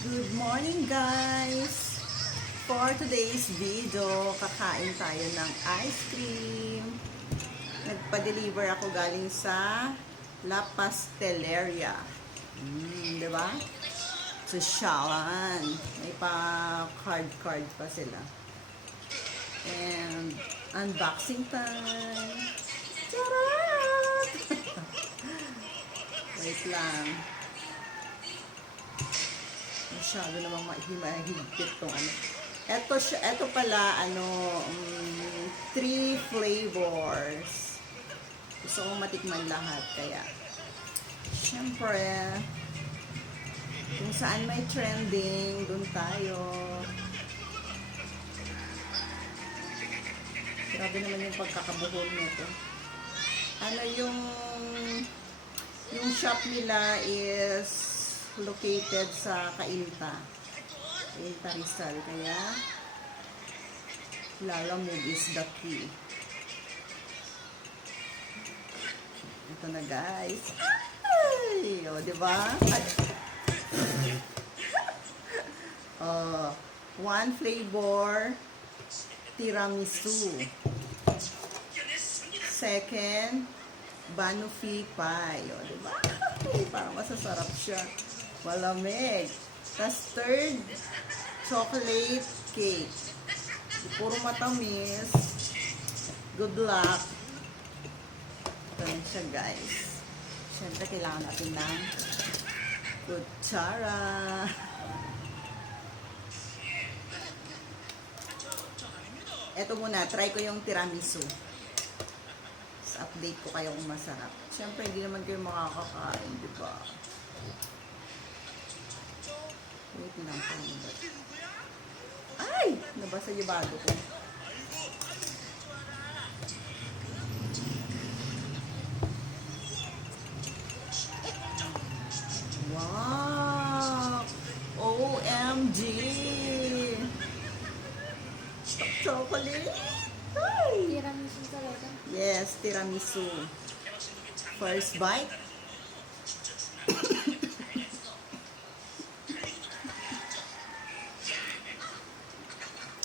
Good morning guys! For today's video, kakain tayo ng ice cream. Nagpa-deliver ako galing sa La Pasteleria. Diba? Sa Shalan. May pa-card pa sila. And unboxing time. Charot! Wait lang. Masyado namang mahigpit tong ano. Ito pala, 3 flavors. Gusto kong matikman lahat, kaya syempre, kung saan may trending, dun tayo. Grabe naman yung pagkakabuhol nito. Yung shop nila is located sa Cainta Rizal, kaya lalamove is the key. Ito na guys. Ay! O, diba? One flavor tiramisu. Second, banoffee pie. O, diba? Parang masasarap siya. Malamig. Tapos third, chocolate cake. Puro matamis. Good luck. Ito na siya guys. Siyempre kailangan natin ng kutsara. Ito muna, try ko yung tiramisu. Tapos update ko kayo kung masarap. Siyempre hindi naman kayo makakakain, di ba? Wait lang po. Ay! Nabasa yung bago ko. Wow! OMG! Chocolate! Ay! Tiramisu talaga? Yes, tiramisu. First bite.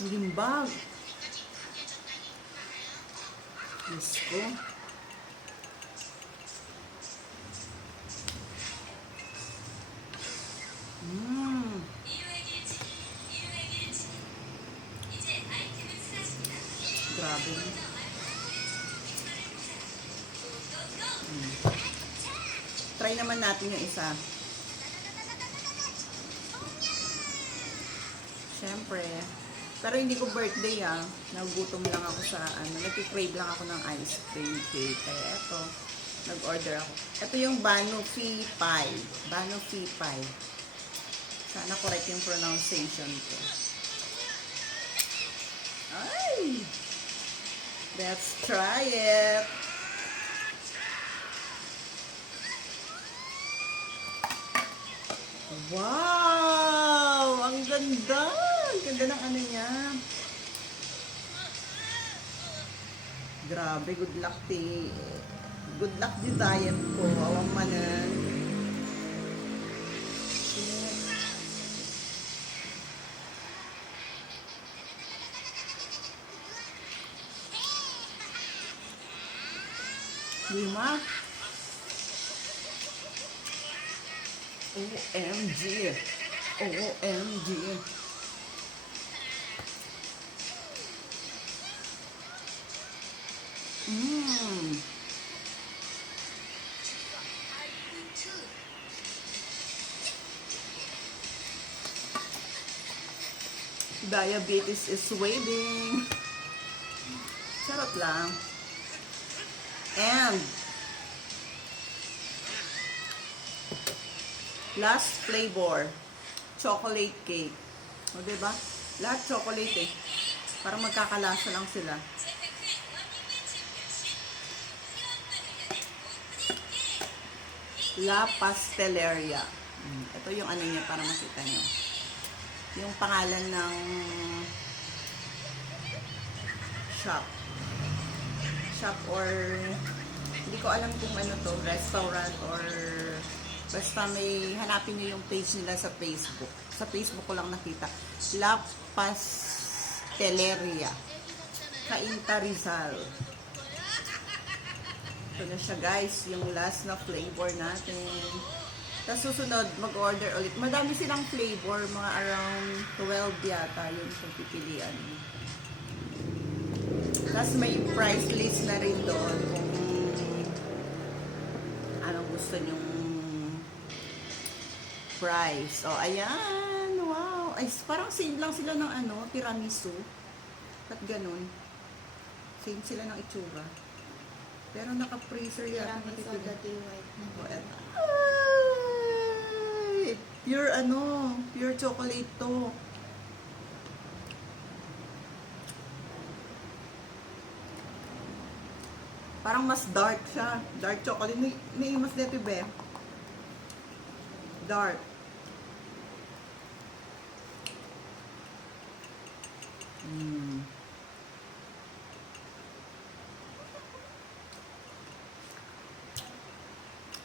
Limbag. Diyos ko. Grabe. Try naman natin yung isa. Siyempre. Pero hindi ko birthday nagugutom lang ako sa nagki-crave lang ako ng ice cream cake. Kaya eto, nag-order ako. Ito yung banoffee pie. Banoffee pie. Sana correct yung pronunciation ko. Ay! Let's try it! Wow! Ang ganda! Ang ganda ng ano niya. Grabe, good luck di. Good luck di diet ko. Awang manan. Lima. OMG. OMG. Diabetes is waving. Sarap lang. And last flavor, chocolate cake. O, diba? Lahat chocolate Para magkakalasa lang sila. La Pasteleria. Ito yung ano niya para makita nyo. Yung pangalan ng shop. Shop or hindi ko alam kung ano to, restaurant or Basta may hanapin nyo yung page nila sa Facebook. Sa Facebook ko lang nakita. La Pasteleria. Cainta Rizal. Ito na siya guys, yung last na flavor natin. Tapos susunod, mag-order ulit. Madami silang flavor, mga around 12 yata yun kung pipilian. Tapos may price list na rin doon kung anong gusto nyong price. O, ayan. Wow. Ay, parang same lang sila ng ano, tiramisu. At ganun. Same sila ng itsura. Pero naka-freezer yata. Tiramisu dati white na. O, eto. Ay, pure ano, pure chocolate to. Parang mas dark siya. Dark chocolate. May mas dito be. Dark.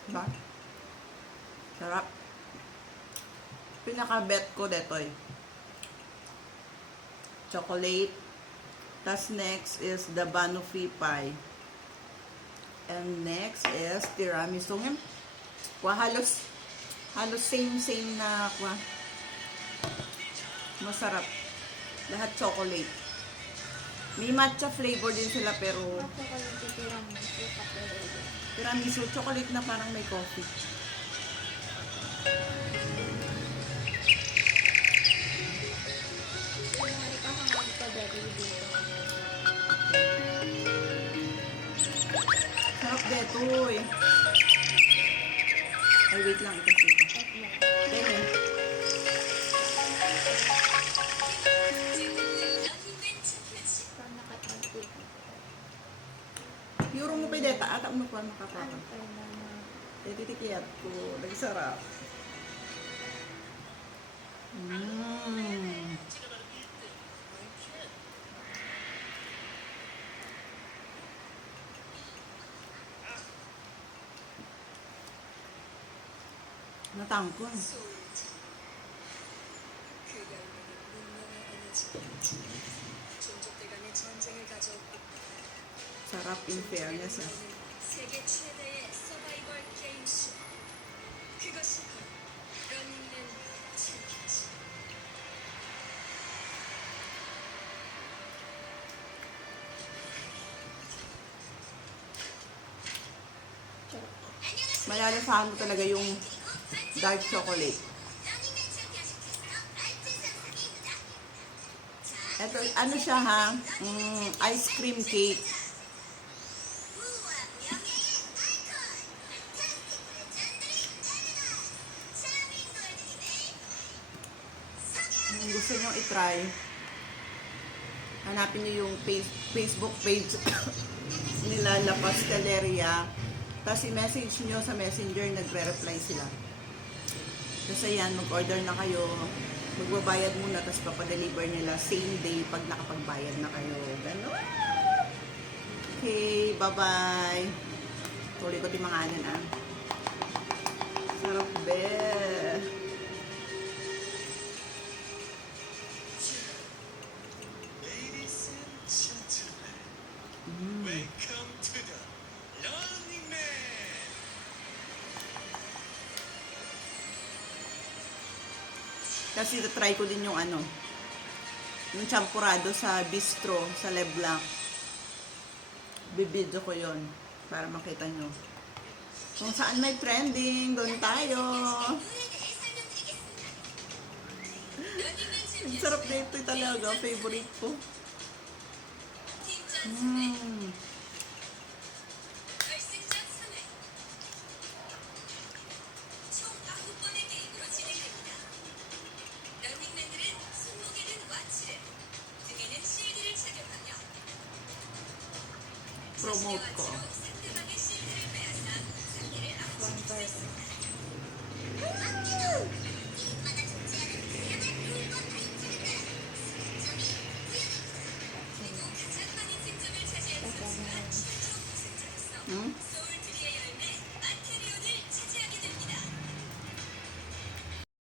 Diba? Sarap. Pinaka-bet ko dito eh. Chocolate. Tas next is the banoffee pie. And next is tiramisu. Halos same na kwa. Masarap. Lahat chocolate. May matcha flavor din sila pero Chocolate tiramisu kapag tiramisu chocolate na parang may coffee. may kahanap ka dati dito. Sarap dito eh. Ay, wait lang. Ito dito. Dito. Parang nakatantik. Euro mo pa dito. Ata mo pa Ano makakaka. pa na Titikiyat ko. Nagsarap. Natangkon. Sarap in fairness ah. 세계 최대의 서바이벌 게임쇼. 그것이 바로 러닝맨 챔피언십. Malalasahan mo talaga yung dark chocolate. Ito, ano siya ha? Ice cream cake. Kung gusto nyo i-try, hanapin nyo yung Facebook page nila, La Pasteleria. Tapos i-message nyo sa messenger, nagre-reply sila. Kasi yan, mag-order na kayo, magbabayad muna, tapos papadeliver nila same day pag nakapagbayad na kayo. Ganun. Okay, bye-bye. Tuloy ko timanganan ah. Sarap be. Ladies and gentlemen, welcome to the Running Man. Kasi try ko din yung ano, yung champurado sa bistro, sa Leblanc. Bibidyo ko yon para makita nyo. Kung saan may trending, doon tayo. Ang sarap na ito talaga, favorite ko. 결승전 3회. 총 9번의 게임으로 진행됩니다. 런닝맨들은 손목에는 와치를, 등에는 실드를 착용하며 Promote ko. 자신의 와치로